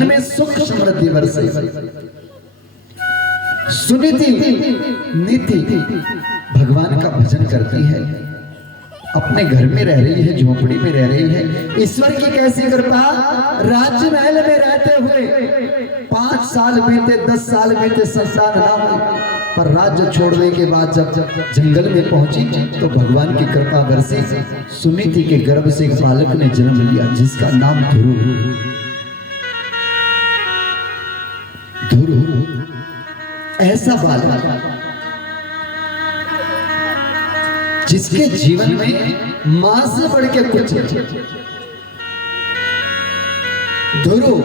में सुख समृद्धि बरसे। सुनीति नीति भगवान का भजन करती है, अपने घर में रह रही है, झोपड़ी में रह रही है। ईश्वर की कैसी कृपा, राज्य महल में रहते हुए 5 साल बीते, 10 साल बीते, संसार ना हुई, पर राज्य छोड़ने के बाद जब जंगल में पहुंची तो भगवान की कृपा बरसी। सुनीति के गर्भ से एक बालक ने जन्म लिया जिसका नाम ध्रुव। ऐसा बालक जिसके जीवन में मां से बढ़ के कुछ ध्रुव,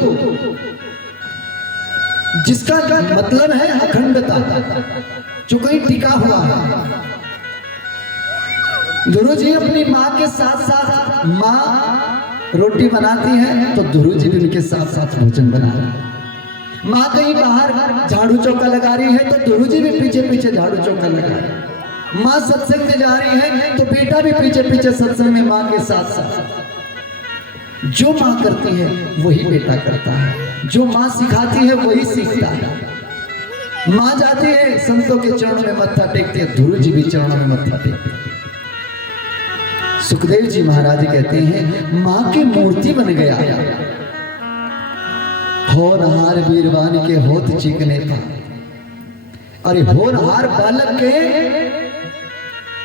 जिसका मतलब है अखंडता, जो कहीं टिका हुआ है। ध्रुव जी अपनी मां के साथ साथ, मां रोटी बनाती है तो ध्रुव जी भी उनके साथ साथ भोजन बना रहे हैं। माँ कहीं बाहर झाड़ू चौका लगा रही है तो ध्रुव जी भी पीछे पीछे झाड़ू चौका लगा रहे हैं। माँ सत्संग में जा रही है तो बेटा भी पीछे पीछे सत्संग में माँ के साथ साथ। जो माँ करती है वही बेटा करता है, जो माँ सिखाती है वही सीखता है। माँ जाती है संतों के चरणों में मत्था टेकती है, ध्रुव जी भी चरणों में मत्था टेकते हैं। सुखदेव जी महाराज कहते हैं माँ की मूर्ति बन गया, होनहार वीरवान के होत चिकने था। अरे होनहार बालक के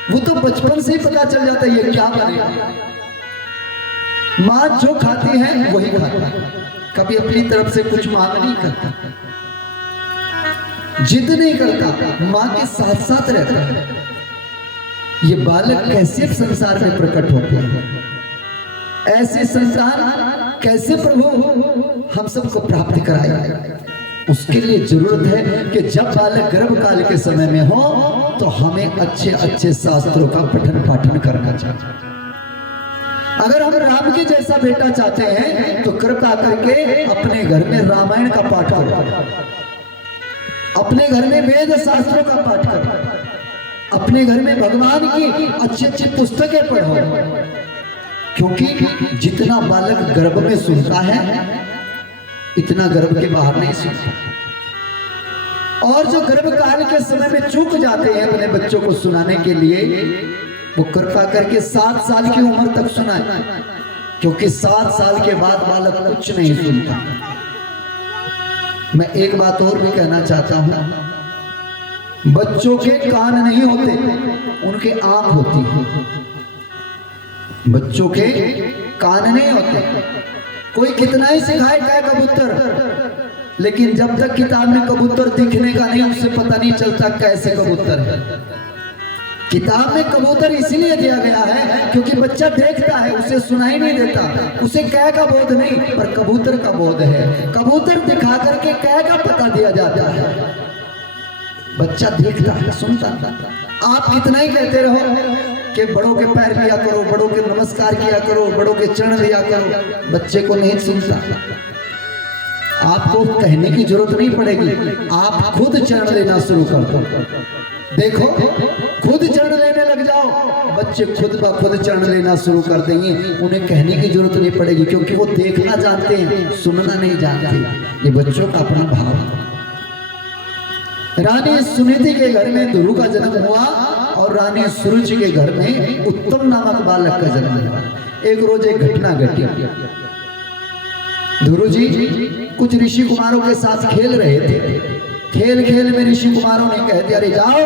वो तो बचपन से ही पता चल जाता है ये क्या बनेगा। मां जो खाती है वही खाता है, कभी अपनी तरफ से कुछ मांग नहीं करता, जिद नहीं करता, मां के साथ साथ रहता है। ये बालक कैसे संसार में प्रकट होते हैं, ऐसे संसार कैसे प्रभु हम सबको प्राप्त कराएगा। उसके लिए जरूरत है कि जब बालक गर्भ काल के समय में हो तो हमें अच्छे अच्छे शास्त्रों का पठन पाठन करना चाहिए। अगर हम राम के जैसा बेटा चाहते हैं तो कृपा करके अपने घर में रामायण का पाठ करो, अपने घर में वेद शास्त्रों का पाठ करो, अपने घर में भगवान की अच्छी अच्छी पुस्तकें पढ़ो। क्योंकि जितना बालक गर्भ में सुनता है इतना गर्भ के बाहर नहीं सुनता। और जो गर्भ काल के समय में चूक जाते हैं अपने बच्चों को सुनाने के लिए, वो कृपा करके 7 साल की उम्र तक सुनाए, क्योंकि 7 साल के बाद बालक कुछ नहीं सुनता। मैं एक बात और भी कहना चाहता हूं, बच्चों के कान नहीं होते, उनके आंख होती है। बच्चों के कान नहीं होते। कोई कितना ही सिखाए क्या कबूतर, लेकिन जब तक किताब में कबूतर दिखने का नहीं उसे पता नहीं चलता कैसे कबूतर है। किताब में कबूतर इसीलिए दिया गया है क्योंकि बच्चा देखता है, उसे सुनाई नहीं देता, उसे कै का बोध नहीं, पर कबूतर का बोध है। कबूतर दिखा करके कै का पता दिया जाता है। बच्चा देखता है, सुनता है। आप कितना ही कहते रहो कि बड़ों के पैर लिया करो, बड़ों के नमस्कार किया करो, बड़ों के चरण लिया करो, बच्चे को नहीं सुनता। आपको कहने की जरूरत नहीं पड़ेगी, आप खुद चरण लेना शुरू कर दो। देखो, खुद चरण लेने लग जाओ, बच्चे खुद ब खुद चरण लेना शुरू कर देंगे। उन्हें कहने की जरूरत नहीं पड़ेगी, क्योंकि वो देखना जानते हैं, सुनना नहीं जानते। ये बच्चों का अपना भाव है। रानी सुनीति के घर में ध्रुव का जन्म हुआ और रानी सुरुचि के घर में उत्तम नामक बालक का जन्म हुआ। एक रोज एक घटना घटी। ध्रुव जी कुछ ऋषि कुमारों के साथ खेल रहे थे। खेल खेल में ऋषि कुमारों ने कह दिया, अरे जाओ,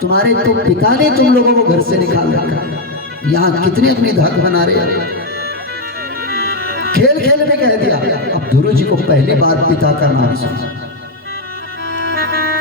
तुम्हारे तो पिता ने तुम लोगों को घर से निकाल रखा, यहाँ कितने अपनी धाक बना रहे हैं। खेल खेल में कह दिया। अब ध्रुव जी को पहली बार पिता का नाम सुना।